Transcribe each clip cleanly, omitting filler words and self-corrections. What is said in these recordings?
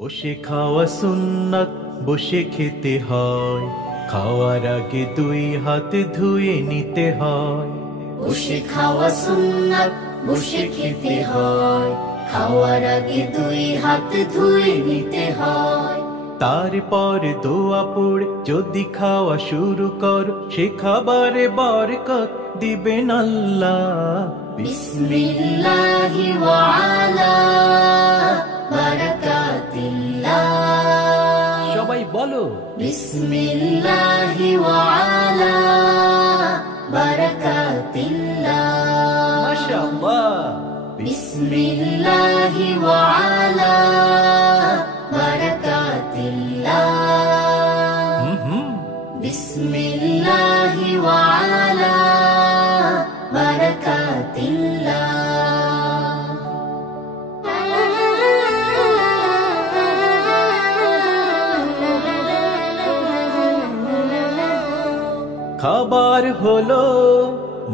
বসে খাওয়া সুন্নাত, বসে খেতে হয়, খাওয়ার আগে দুই হাত ধুয়ে নিতে হয়। বসে খাওয়া সুন্নাত, বসে খেতে হয়, খাওয়ার আগে দুই হাত ধুয়ে নিতে হয়। তারপর দোয়া পড়ে যদি খাওয়া শুরু কর, সে খাবারে বরকত দিবেন আল্লাহ। বিসমিল্লাহি ওয়া আলা বারাকাতিল্লাহ। সবাই বলো বিসমিল্লাহি ওয়া আলা বারাকাতিল্লাহ। মাশাআল্লাহ। বিসমিল্লাহি ওয়া আলা বারাকাতিল্লাহ। বিসমিল্লাহি ওয়া আলা বারাকাতিল্লাহ। খাবার হলো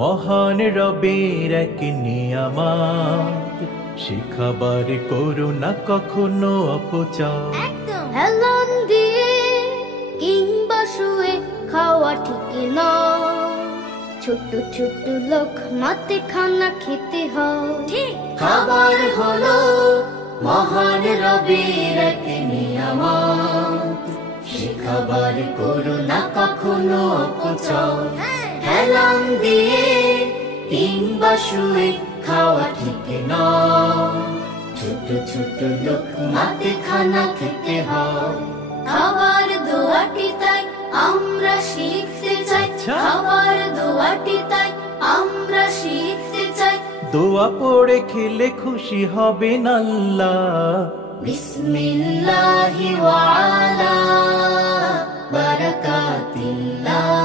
মহান রবের এক নিয়ামত, সে খাবার করো না কখনো অপচয়। হেলান দিয়ে কিংবা শুয়ে খাওয়া ঠিক নয়, ছোট্ট ছোট্ট লোকমাতে খানা খেতে হয়। খাবার হলো মহান রবের এক নিয়ামত, সে খাবার করো না কখনো অপচয়। হেলান দিয়ে কিংবা শুয়ে খাওয়া ঠিক নয়, ছোট ছোট লোকমাতে খানা খেতে হয়। খাবার দোয়াটি তাই আমরা শিখতে চাই, খাবার দোয়াটি তাই আমরা শিখতে চাই। দোয়া পড়ে খেলে খুশি হবেন আল্লাহ। বিসমিল্লাহি ওয়া আলা বারাকাতিল্লাহ।